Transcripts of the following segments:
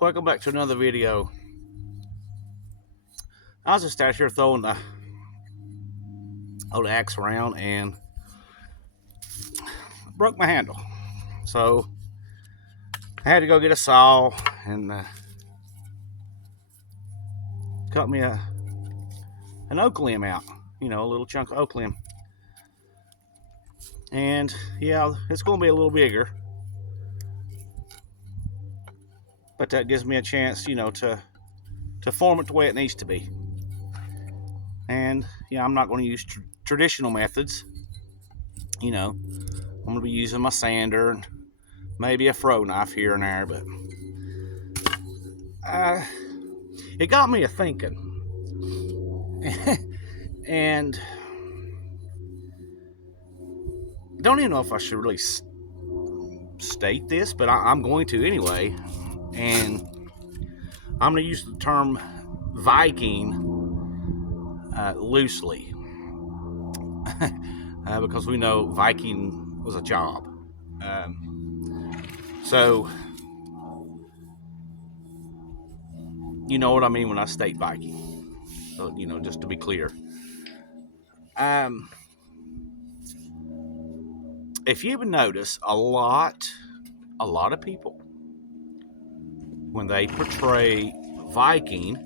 Welcome back to another video. I was just out here throwing the old axe around and broke my handle. So I had to go get a saw and cut me an oak limb out, a little chunk of oak limb. And yeah, it's going to be a little bigger, but that gives me a chance, to form it the way it needs to be. And I'm not going to use traditional methods. I'm going to be using my sander and maybe a fro knife here and there, but it got me a thinking. And I don't even know if I should really state this, but I'm going to anyway. And I'm going to use the term Viking loosely because we know Viking was a job. So, you know what I mean when I state Viking. So, just to be clear. If you even notice, a lot of people, when they portray Viking,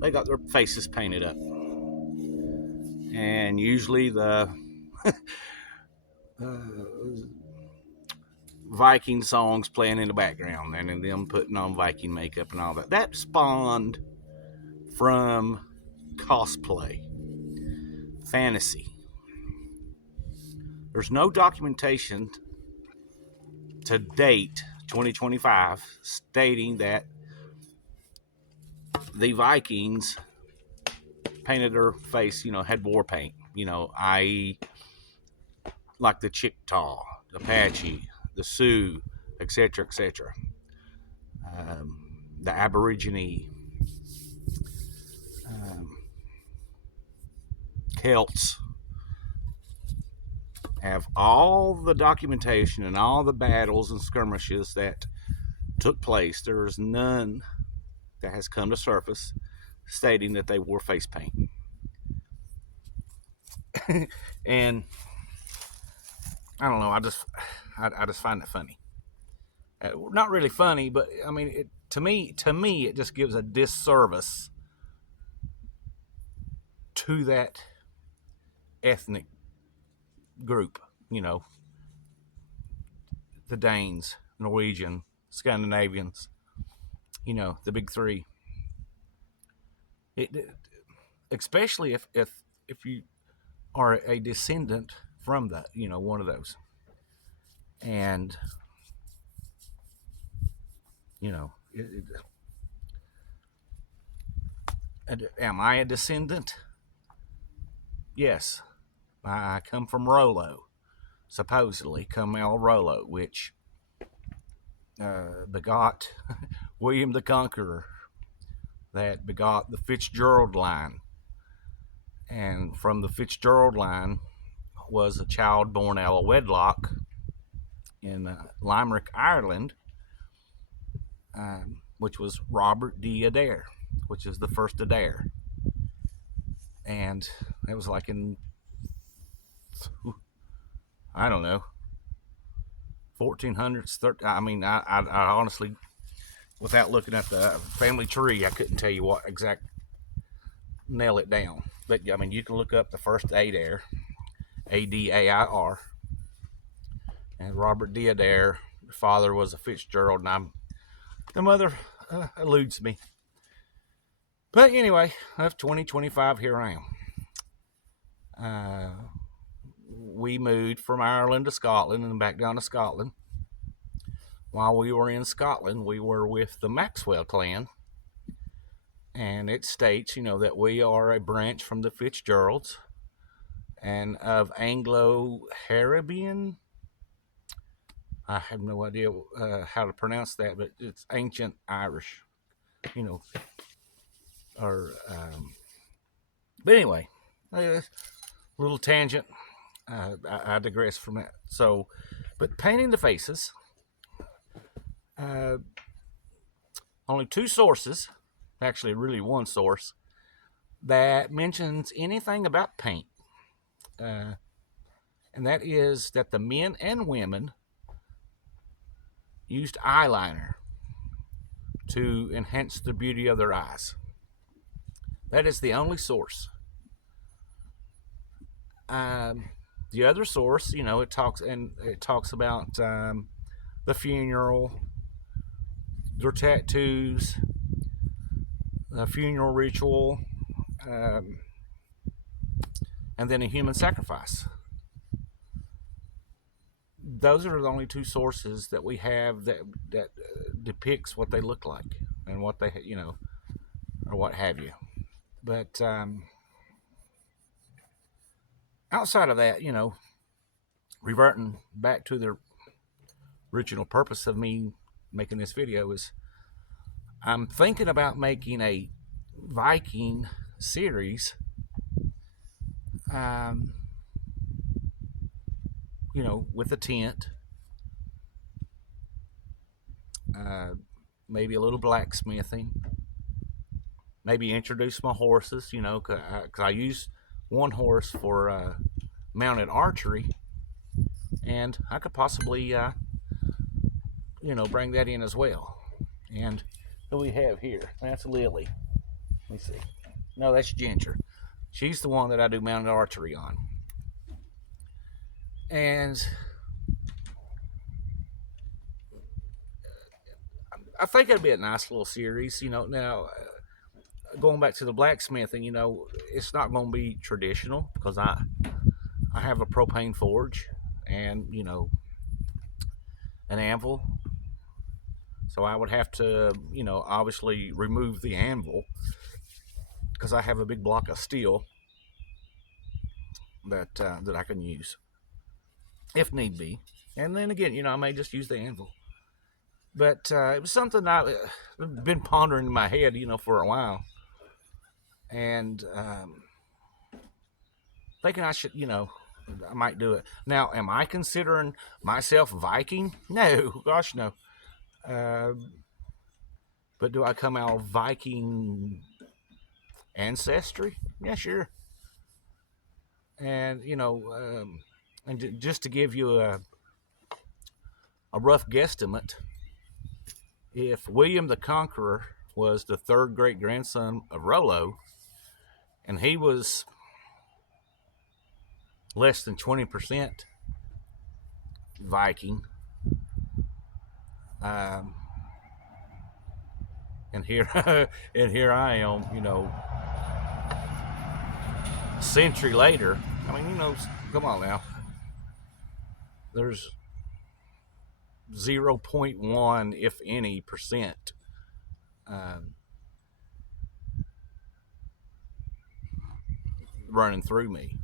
they got their faces painted up. And usually the Viking songs playing in the background and then them putting on Viking makeup and all that. That spawned from cosplay, fantasy. There's no documentation to date, 2025, stating that the Vikings painted their face, had war paint, i.e. like the Chickaw, the Apache, the Sioux, etc., etc. The Aborigine, Celts, have all the documentation and all the battles and skirmishes that took place. There is none that has come to surface stating that they wore face paint. And I don't know, I just find it funny. Not really funny, but I mean, to me, it just gives a disservice to that ethnic group. The Danes, Norwegian, Scandinavians. The big three. Especially if you are a descendant from that, one of those, and am I a descendant? Yes, I come from Rollo, supposedly come El Rollo, which begot William the Conqueror, that begot the Fitzgerald line, and from the Fitzgerald line was a child born out of wedlock in Limerick, Ireland, which was Robert D. Adair, which is the first Adair. And it was like in, I don't know, 1400s. I honestly, without looking at the family tree, I couldn't tell you what exact, nail it down. But I mean, you can look up the first Adair, Adair, and Robert D. Adair. The father was a Fitzgerald, and the mother eludes me. But anyway, of 2025, here I am. We moved from Ireland to Scotland and back down to Scotland. While we were in Scotland, we were with the Maxwell clan. And it states, that we are a branch from the Fitzgeralds and of Anglo-Arabian. I have no idea how to pronounce that, but it's ancient Irish, but anyway, a little tangent. I digress from that. So, but painting the faces, only two sources, actually really one source, that mentions anything about paint. Uh, and that is that the men and women used eyeliner to enhance the beauty of their eyes. That is the only source. Um, the other source, it talks about the funeral, their tattoos, the funeral ritual, um, and then a human sacrifice. Those are the only two sources that we have that depicts what they look like and what they or what have you. But outside of that, reverting back to the original purpose of me making this video is I'm thinking about making a Viking series, um, with a tent, maybe a little blacksmithing, maybe introduce my horses, because I use one horse for mounted archery, and I could possibly, bring that in as well. And who we have here? That's Lily. Let me see. No, that's Ginger. She's the one that I do mounted archery on. And I think it'd be a nice little series, Now, going back to the blacksmithing, it's not going to be traditional because I have a propane forge and an anvil. So I would have to, obviously remove the anvil because I have a big block of steel that I can use if need be. And then again, I may just use the anvil. But it was something I've been pondering in my head, for a while. And thinking I should, I might do it. Now, am I considering myself Viking? No, gosh, no. But do I come out of Viking ancestry? Yeah, sure. And just to give you a rough guesstimate, if William the Conqueror was the third great grandson of Rollo, and he was less than 20% Viking, and here and here I am, a century later. I mean, come on now. There's 0.1, if any, percent running through me.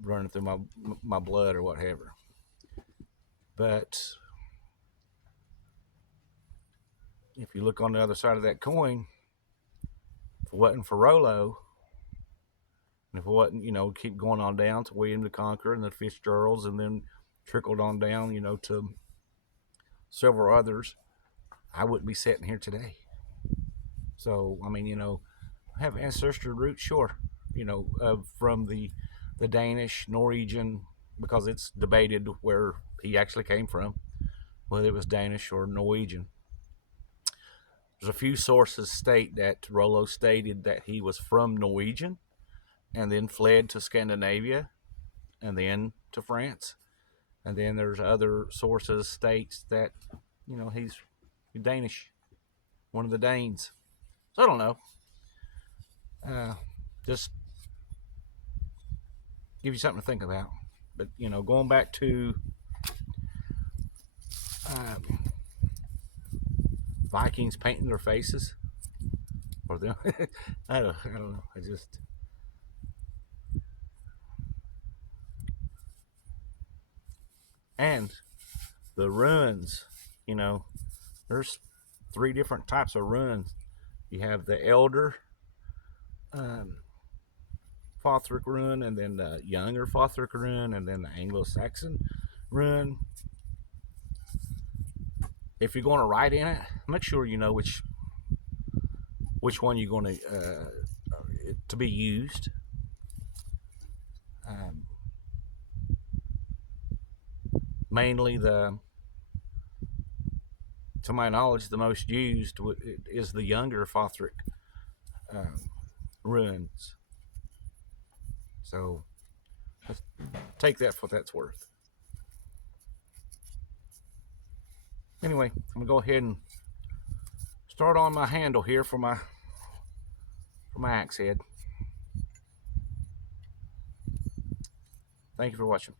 Running through my blood or whatever. But if you look on the other side of that coin, if it wasn't for Rollo, and if it wasn't, keep going on down to William the Conqueror and the Fitzgeralds, and then trickled on down, to several others, I wouldn't be sitting here today. So, I mean, I have ancestral roots, sure, from the Danish, Norwegian, because it's debated where he actually came from, whether it was Danish or Norwegian. There's a few sources state that Rollo stated that he was from Norwegian and then fled to Scandinavia and then to France. And then there's other sources states that, he's Danish, one of the Danes. So I don't know. Just give you something to think about. But, going back to Vikings painting their faces, or them, I don't know. I just, and the runes, there's 3 different types of runes. You have the Elder Fothric rune, and then the Younger Fothric rune, and then the Anglo-Saxon rune. if you're going to write in it, make sure you know which one you're going to be used. Um, Mainly, to my knowledge, the most used is the younger Fothric um, runes. So let's take that for what that's worth. Anyway, I'm gonna go ahead and start on my handle here for my axe head. Thank you for watching.